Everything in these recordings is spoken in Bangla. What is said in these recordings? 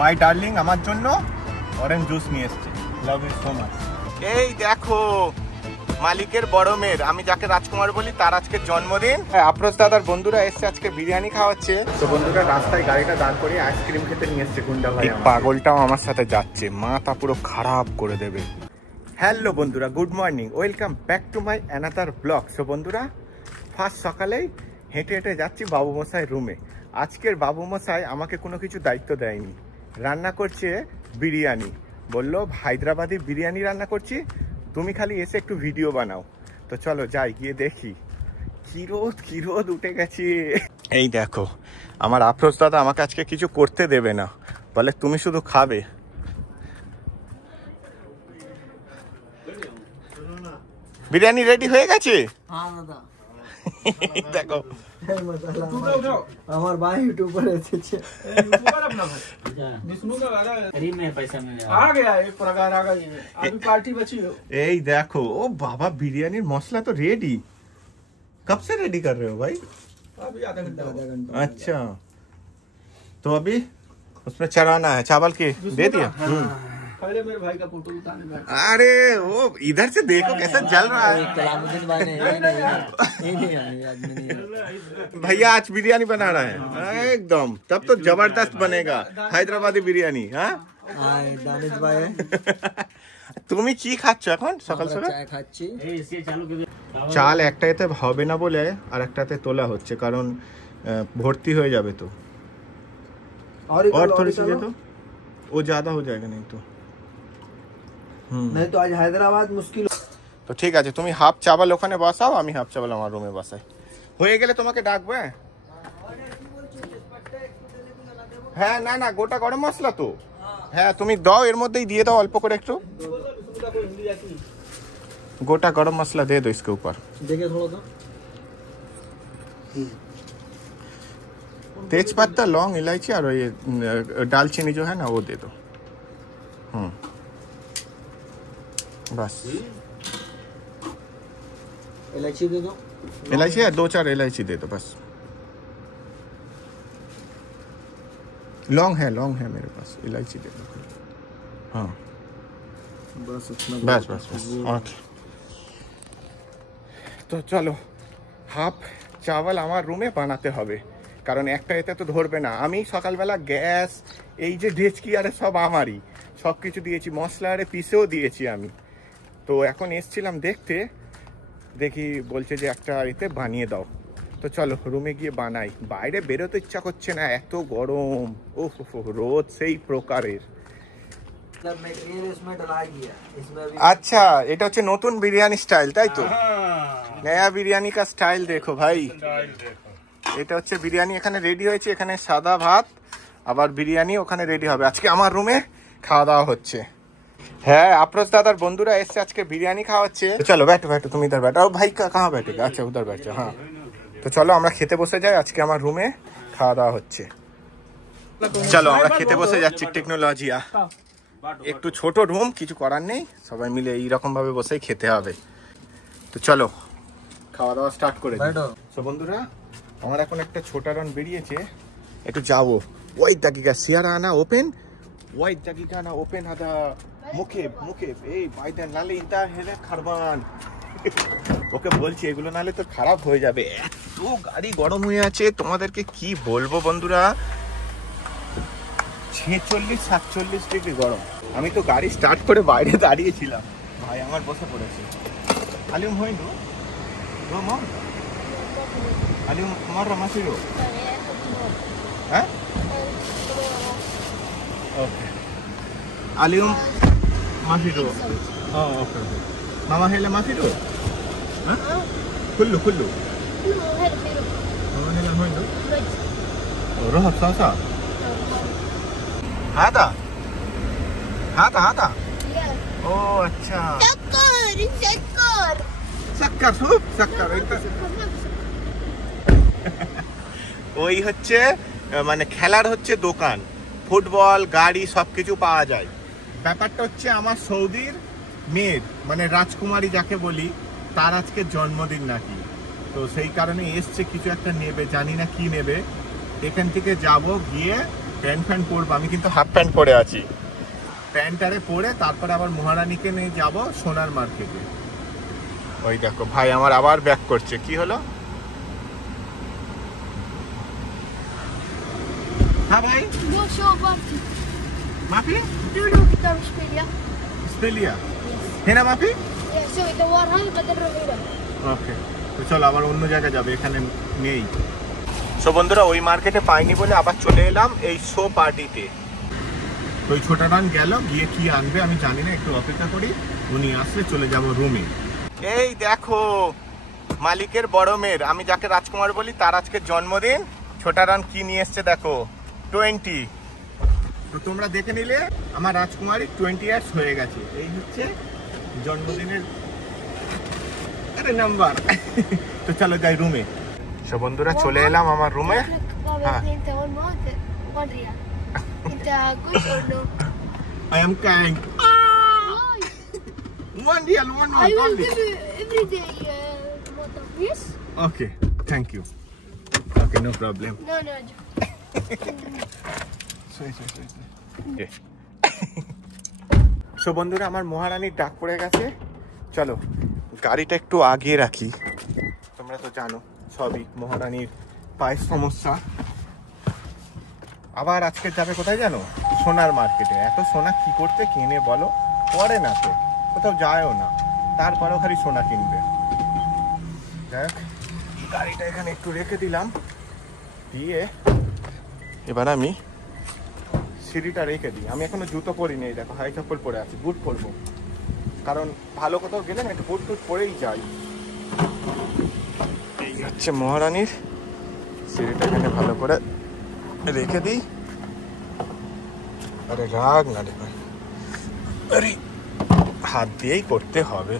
মাই ডার্লিং আমার জন্য অরেঞ্জ জুস নিয়ে এসছে। Love you so much. এই দেখো মালিকের বড় মেয়ের, আমি যাকে রাজকুমার বলি, তার আজকে জন্মদিন। আফরোজ দাদার বন্ধুরা এসছে আজকে বিরিয়ানি খাওয়াচ্ছে। তো বন্ধুরা রাস্তায় গাড়িটা দাঁড় করে আইসক্রিম খেতে নিয়ে এসছে গুন্ডা ভাই। পাগলটাও আমার সাথে যাচ্ছে, মাথা পুরো খারাপ করে দেবে। হ্যালো বন্ধুরা, good morning, welcome back to my another blog. So বন্ধুরা ফার্স্ট সকালেই হেঁটে হেঁটে যাচ্ছি বাবু মশাই রুমে। আজকের বাবু মশাই আমাকে কোনো কিছু দায়িত্ব দেয়নি, রান্না করছে বিরিয়ানি। বললো হায়দ্রাবাদি বিরিয়ানি রান্না করছি, তুমি খালি এসে একটু ভিডিও বানাও। তো চলো যাই, গিয়ে দেখি। কি রোদ উঠে গেছে। এই দেখো আমার আফরোজ দাদা আমাকে আজকে কিছু করতে দেবে না, বলে তুমি শুধু খাবে। বিরিয়ানি রেডি হয়ে গেছে? দেখো আমার ভাই ইউটিউবার এসেছে। এই দেখো, ও বাবা বিরিয়ানির মশলা তো রেডি। कब से रेडी कर रहे हो भाई? अभी आधा घंटा। अच्छा तो अभी उसमें चढ़ाना है चावल के, दे दिया। पहले मेरे भाई का फोटो उतारने बैठ। अरे वो इधर से देखो कैसा जल रहा है। भैया आज बिरयानी बना रहा है एकदम, तब तो जबरदस्त बनेगा हैदराबादी बिरयानी। हाँ दानिश भाई তুমি কি খাচ্ছ এখন সকাল সকাল? চায় খাচ্ছি। চাল একটা এতে হবে না বলে আর একটাতে তোলা হচ্ছে, কারণ ভর্তি হয়ে যাবে। তো और थोड़ी सी दे दो, वो ज्यादा हो जाएगा नहीं तो। नहीं तो आज हैदराबाद मुश्किल। তো ঠিক আছে, তুমি হাফ চাওয়াল ওখানে বসাও, আমি হাফ চাওয়াল আমার রুমে বসাই। হয়ে গেলে তোমাকে ডাকবো। হ্যাঁ না না, গোটা গরম মশলা তো। হ্যাঁ তুমি দাও, এর মধ্যেই দিয়ে দাও অল্প করে একটু। गोटा गरम मसाला दे दो इसके ऊपर। देखिए थोड़ा सा तेज पत्ता, लौंग, इलायची और ये दालचीनी जो है ना वो दे दो। बस इलायची दे दो। इलायची है 2-4 इलायची दे दो बस। लौंग है मेरे पास, इलायची दे दो। हाँ बस बस बस बस ओके। তো চলো হাফ চাওয়াল আমার রুমে বানাতে হবে, কারণ একটা এতে তো ধরবে না। আমি সকালবেলা গ্যাস, এই যে ডেচকি আরে সব আমারই, সব কিছু দিয়েছি, মশলা আরে পিসেও দিয়েছি আমি। তো এখন এসছিলাম দেখতে, দেখি বলছে যে একটা এতে বানিয়ে দাও। তো চলো রুমে গিয়ে বানাই। বাইরে বেরোতে ইচ্ছা করছে না, এত গরম। ওহ রোদ সেই প্রকারের। আচ্ছা এটা হচ্ছে নতুন বিরিয়ানি স্টাইল, তাই তো? নয়া বিরিয়ানি কা স্টাইল দেখো ভাই। এটা হচ্ছে বিরিয়ানি এখানে রেডি হয়েছে, এখানে সাদা ভাত আবার বিরিয়ানি ওখানে রেডি হবে। আজকে আমার রুমে খাওয়া দাওয়া হচ্ছে। হ্যাঁ আফরোজ দাদার বন্ধুরা এসছে আজকে বিরিয়ানি খাওয়াচ্ছে। চলো बैठो बैठो, तुम इधर बैठो। भाई कहाँ बैठेगा? अच्छा उधर बैठ जाओ। हाँ তো চলো আমরা খেতে বসে যাই, আজকে আমার রুমে খাওয়া দাওয়া হচ্ছে। চলো আমরা খেতে বসে যাচ্ছি। টেকনোলজিয়া একটু ছোট রুম, কিছু করার নেই, সবাই মিলে এইরকম ভাবে বসেই খেতে হবে। তো চলো খাওয়া দাওয়া স্টার্ট করে দিই। তো বন্ধুরা আমার এখন একটা ছোট রান বেরিয়েছে, একটু যাবো। ওই দাগিকা সিয়ারা আনা ওপেন, ওই দাগিকা না ওপেন আদা মুখে মুখে এই বাইটা নালে ইন্টা হেলে খারবান। ওকে বলছি এগুলো নালে তো খারাপ হয়ে যাবে। এত গাড়ি গরম হয়ে আছে, তোমাদেরকে কি বলবো বন্ধুরা, 46-47 ডিগ্রি গরম। আমি তো গাড়ি স্টার্ট করে বাইরে দাঁড়িয়েছিলাম, ভাই আমার বসে পড়েছে। আলিম হইলো রোমন আলিম মার মাসিরো। হ্যাঁ ওকে আলিম মাসিরো। ওকে মামা হেলে মাসিরো। হ্যাঁ কুল্লু কুল্লু মামা হেলে হইলো রোহ সাসা। هذا اوه अच्छा शक्कर सूप शक्कर ওই হচ্ছে মানে খেলার হচ্ছে দোকান, ফুটবল গাড়ি সবকিছু পাওয়া যায়। ব্যাপারটা হচ্ছে আমার সৌদির মেয়ের মানে রাজকুমারী যাকে বলি, তার আজকে জন্মদিন নাকি, তো সেই কারণে এসছে কিছু একটা নেবে, জানি না কি নেবে। এখান থেকে যাব, গিয়ে প্যান্ট ফ্যান্ট পরবো, আমি কিন্তু হাফ প্যান্ট পরে আছি। প্যান্টারে পরে তারপরে আবার মহারানীকে নিয়ে যাব সোনার মার্কেটে। ওই দেখো ভাই আমার আবার ব্যাক করছে, কি হলো? হ্যাঁ ভাই মাফি স্পেলিয়া হ্যাঁ না মাফি। ওকে তো চলো আবার অন্য জায়গায় যাবে, এখানে নেই। সো বন্ধুরা ওই মার্কেটে পাইনি বলে আবার চলে এলাম এই শো পার্টিতে। তো ওই ছোটা রান গেল, গিয়ে কি আনবে আমি জানি না, একটু অপেক্ষা করি, উনি আসলে চলে যাব রুমে। এই দেখো মালিকের বড় মেয়ের, আমি যাকে রাজকুমার বলি, তার আজকে জন্মদিন। ছোটা রান কি নিয়ে এসছে দেখো, 20। তো তোমরা দেখে নিলে আমার রাজকুমারী 20 ইয়ার্স হয়ে গেছে। এই হচ্ছে জন্মদিনের নাম্বার। তো চলো যাই রুমে। সব বন্ধুরা চলে এলাম আমার রুমে। I am kind. 1 real, 1 I will only. give you every day lot of this. Okay, thank you. Okay, no problem. No. So বন্ধুরা আমার মহারানীর ডাক পড়ে গেছে, চলো গাড়িটা একটু আগিয়ে রাখি। তোমরা তো জানো সবই, মহারানীর পায়ের সমস্যা। আবার আজকে যাবে কোথায় জানো? সোনার মার্কেটে। এত সোনা কি করতে কিনে বলো, পরে না তো, কোথাও যায়ও না, তারপরেও খালি সোনা কিনবে। দেখ গাড়িটা এখানে একটু রেখে দিলাম, দিয়ে এবার আমি সিঁড়িটা রেখে দিই। আমি এখনো জুতো পরিনি, দেখো হাই চপ্পল পরে আছি, বুট পরবো, কারণ ভালো কোথাও গেলে না একটু বুট টুট পরেই যাই। এই হচ্ছে মহারানীর সিঁড়িটা, এখানে ভালো করে রেখে দিই। আরে রাগ না রে ভাই, আরে হাত দিয়েই করতে হবে।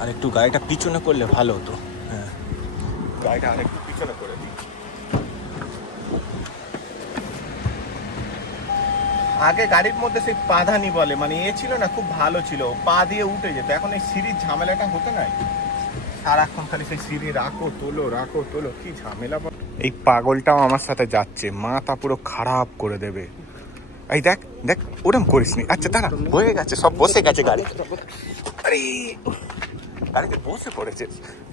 আর একটু গাড়িটা পিছনে করলে ভালো হতো। হ্যাঁ গাড়িটা আর একটু পিছনে করে দিই। আগে গাড়ির মধ্যে সেই পাধানি বলে, মানে এ ছিল না, খুব ভালো ছিল, পা দিয়ে উঠে যেত। এখন এই সিঁড়ির ঝামেলাটা হতো না, সারাক্ষণ খালি সেই সিঁড়ি রাখো তোলো, কি ঝামেলা। এই পাগলটাও আমার সাথে যাচ্ছে, মাথা পুরো খারাপ করে দেবে। এই দেখ দেখ, ওরম করিস নি। আচ্ছা দাঁড়া, হয়ে গেছে, সব বসে গেছে গাড়ি। আরে গাড়িতে বসে পড়েছে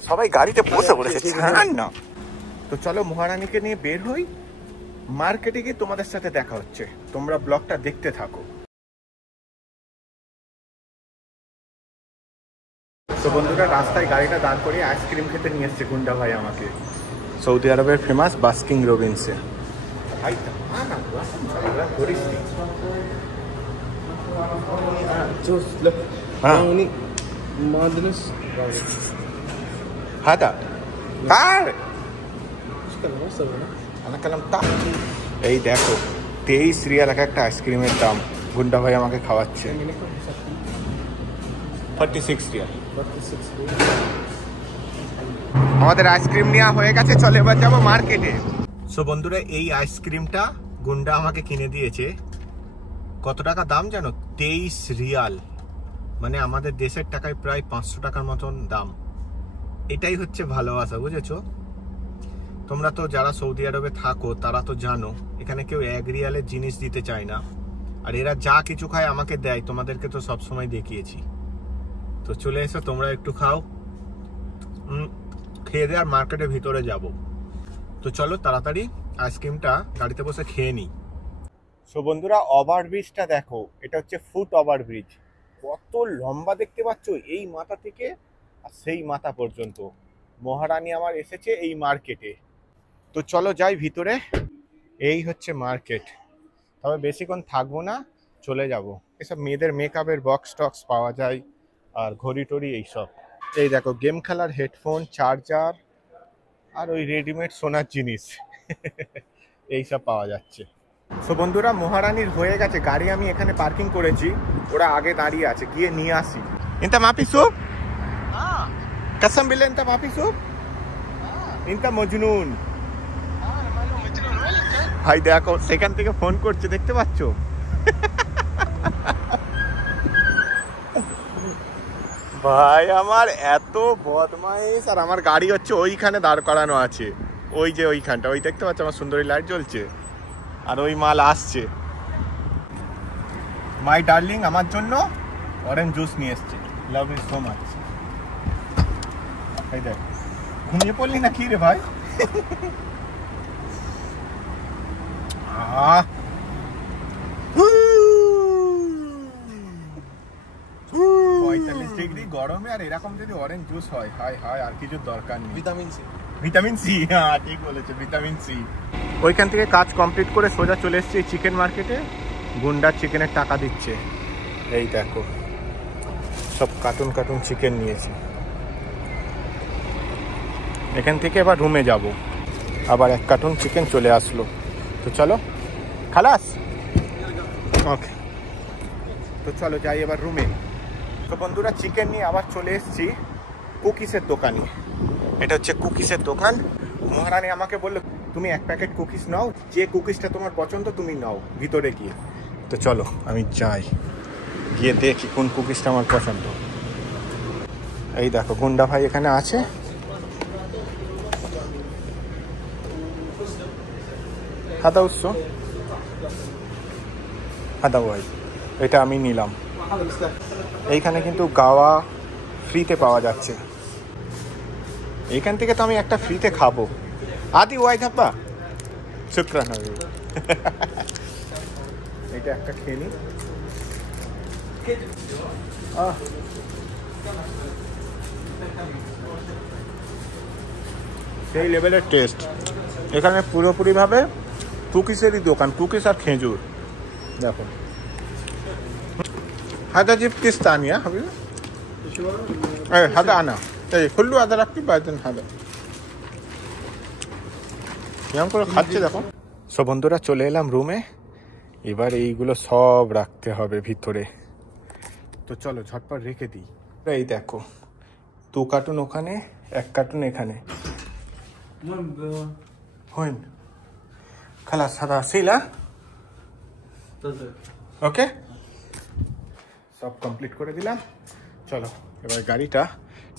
সবাই, গাড়িতে বসে পড়েছে, ছাড় না। তো চলো মহারানীকে নিয়ে বের হই, মার্কেটে গিয়ে তোমাদের সাথে দেখা হচ্ছে। তোমরা ব্লগটা দেখতে থাকো। তো বন্ধুরা রাস্তায় গাড়িটা দাঁড় করে আইসক্রিম খেতে নিয়ে এসছে গুন্ডা ভাই আমাকে, সৌদি আরবের ফেমাস বাস্কিং রবিন্সে। এই দেখো 23 রিয়াল একটা আইসক্রিমের দাম, গুন্ডা ভাই আমাকে খাওয়াচ্ছে। 36 রিয়াল। আমাদের আইসক্রিম নেওয়া হয়ে গেছে, চলে এবার যাবো মার্কেটে। সো বন্ধুরা এই আইসক্রিমটা গুন্ডা আমাকে কিনে দিয়েছে। কত টাকা দাম জানো? 23 রিয়াল, মানে আমাদের দেশের টাকায় প্রায় 500 টাকার মতন দাম। এটাই হচ্ছে ভালোবাসা, বুঝেছো? তোমরা তো যারা সৌদি আরবে থাকো তারা তো জানো, এখানে কেউ 1 রিয়ালের জিনিস দিতে চায় না, আর এরা যা কিছু খায় আমাকে দেয়। তোমাদেরকে তো সবসময় দেখিয়েছি। তো চলে এসো তোমরা একটু খাও, খেয়ে দিয়ে আর মার্কেটের ভিতরে যাব। তো চলো তাড়াতাড়ি আইসক্রিমটা গাড়িতে বসে খেয়ে নিই। সো বন্ধুরা ওভারব্রিজটা দেখো, এটা হচ্ছে ফুট ওভারব্রিজ। কত লম্বা দেখতে পাচ্ছ, এই মাথা থেকে আর সেই মাথা পর্যন্ত। মহারানী আমার এসেছে এই মার্কেটে। তো চলো যাই ভিতরে, এই হচ্ছে মার্কেট। তবে বেশিক্ষণ থাকবো না, চলে যাব। এসব মেয়েদের মেকআপের বক্স টক্স পাওয়া যায়, আর ঘড়ি টড়ি এইসব। এই দেখো গেম খেলার হেডফোন, চার্জার, আর ওই রেডিমেড সোনার জিনিস এইসব পাওয়া যাচ্ছে। তো বন্ধুরা মহারানীর হয়ে গেছে, গাড়ি আমি এখানে পার্কিং করেছি, ওরা আগে দাঁড়িয়ে আছে, গিয়ে নিয়ে আসি। ইনতা মাপি সুপ, কসম বিল্লাহ ইনতা মাপি সুপ, ইনতা মজনুন। ভাই দেখো সেখান থেকে ফোন করছে, দেখতে পাচ্ছ? ভাই আমার এত বদমাইশ, আর আমার গাড়ি হচ্ছে ওইখানে দাঁড় করানো আছে, ওই যে ওইখানটা, ওই দেখতে পাচ্ছ আমার সুন্দরী লাইট জ্বলছে, আর ওই মাল আসছে। মাই ডার্লিং আমার জন্য অরেঞ্জ জুস নিয়ে এসছে, লাভ ইউ সো মাচ। এই দেখ, ঘুমিয়ে পড়লি না কি রে ভাই? 45 ডিগ্রি গরমে আর এরকম যদি অরেঞ্জ জুস হয়, হায় হায়, আর কিছু দরকার নেই। ভিটামিন সি, হ্যাঁ ঠিক বলেছে, ভিটামিন সি। ওইখান থেকে কাজ কমপ্লিট করে সোজা চলে এসেছি চিকেন মার্কেটে। গুন্ডার চিকেনের টাকা দিচ্ছে, এই দেখো সব কার্টুন কার্টুন চিকেন নিয়েছি। এখান থেকে এবার রুমে যাব, আবার 1 কার্টুন চিকেন চলে আসলো। তো চলো খালাস, ওকে তো চলো যাই এবার রুমে। তো বন্ধুরা চিকেন নিয়ে আবার চলে এসেছি কুকিসের দোকানে। এটা হচ্ছে কুকিসের দোকান। মহারানী আমাকে বললো তুমি 1 প্যাকেট কুকিস নাও, যে কুকিসটা তোমার পছন্দ তুমি নাও ভিতরে গিয়ে। তো চলো আমি যাই, গিয়ে দেখি কোন কুকিসটা আমার পছন্দ। এই দেখো গুন্ডা ভাই এখানে আছে। হাদা উৎস হাদা ভাই, এটা আমি নিলাম। এইখানে কিন্তু গাওয়া ফ্রিতে পাওয়া যাচ্ছে, এইখান থেকে তো আমি একটা ফ্রিতে খাবো। আদি ওয়াই ধাপ্পা শুক্রান হবে। এটা একটা খেয়ে নি। সেই লেভেলের টেস্ট। এখানে পুরোপুরিভাবে কুকিসেরই দোকান, কুকিস আর খেজুর। দেখো হাদা জিপ কিস্তানিয়া হবে, হাদা আনা এই হুল্লু আদা রাখতে পারতেন। হাদা এরকম করে খাচ্ছে দেখো। সব বন্ধুরা চলে এলাম রুমে, এবার এইগুলো সব রাখতে হবে ভিতরে। তো চলো ঝটপট রেখে দিই। এই দেখো 2 কার্টুন ওখানে, 1 কার্টুন এখানে। হইন খালাস সাদা সিলা, ওকে সব কমপ্লিট করে দিলাম। চলো এবার গাড়িটা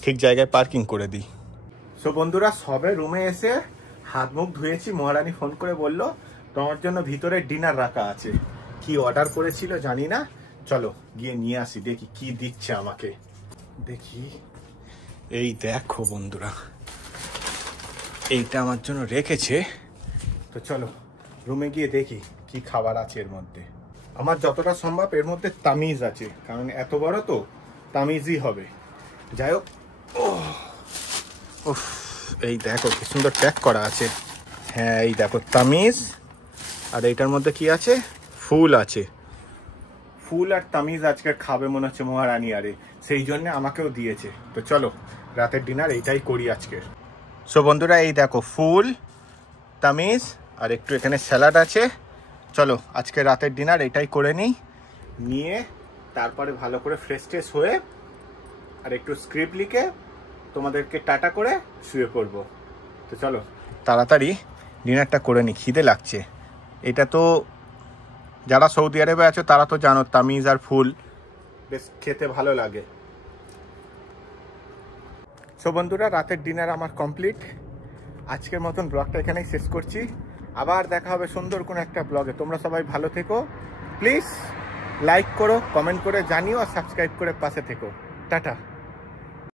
ঠিক জায়গায় পার্কিং করে দিই। সো বন্ধুরা সবে রুমে এসে হাত মুখ ধুয়েছি। মহারানী ফোন করে বলল তোমার জন্য ভিতরে ডিনার রাখা আছে। কি অর্ডার করেছিল জানি না, চলো গিয়ে নিয়ে আসি, দেখি কি দিচ্ছে আমাকে। দেখি, এই দেখো বন্ধুরা এইটা আমার জন্য রেখেছে। তো চলো রুমে গিয়ে দেখি কি খাবার আছে এর মধ্যে। আমার যতটা সম্ভব এর মধ্যে তামিজ আছে, কারণ এত বড় তো তামিজই হবে। যাই হোক, এই দেখো কি সুন্দর প্যাক করা আছে। হ্যাঁ এই দেখো তামিজ, আর এইটার মধ্যে কি আছে, ফুল আছে। ফুল আর তামিজ আজকে খাবে মনে হচ্ছে মহারানী, আরে সেই জন্য আমাকেও দিয়েছে। তো চলো রাতের ডিনার এইটাই করি আজকে। সো বন্ধুরা এই দেখো ফুল, তামিজ আর একটু এখানে স্যালাড আছে। চলো আজকে রাতের ডিনার এটাই করে নিই, নিয়ে তারপরে ভালো করে ফ্রেশ ট্রেশ হয়ে আর একটু স্ক্রিপ্ট লিখে তোমাদেরকে টাটা করে শুয়ে পড়বো। তো চলো তাড়াতাড়ি ডিনারটা করে নিই, খিদে লাগছে। এটা তো যারা সৌদি আরবে আছো তারা তো জানো তামিজ আর ফুল বেশ খেতে ভালো লাগে। সো বন্ধুরা রাতের ডিনার আমার কমপ্লিট। আজকের মতন ব্লগটা এখানেই শেষ করছি, আবার দেখা হবে সুন্দর কোনো একটা ব্লগে। তোমরা সবাই ভালো থেকো, প্লিজ লাইক করো, কমেন্ট করে জানিও, আর সাবস্ক্রাইব করে পাশে থেকো। টাটা।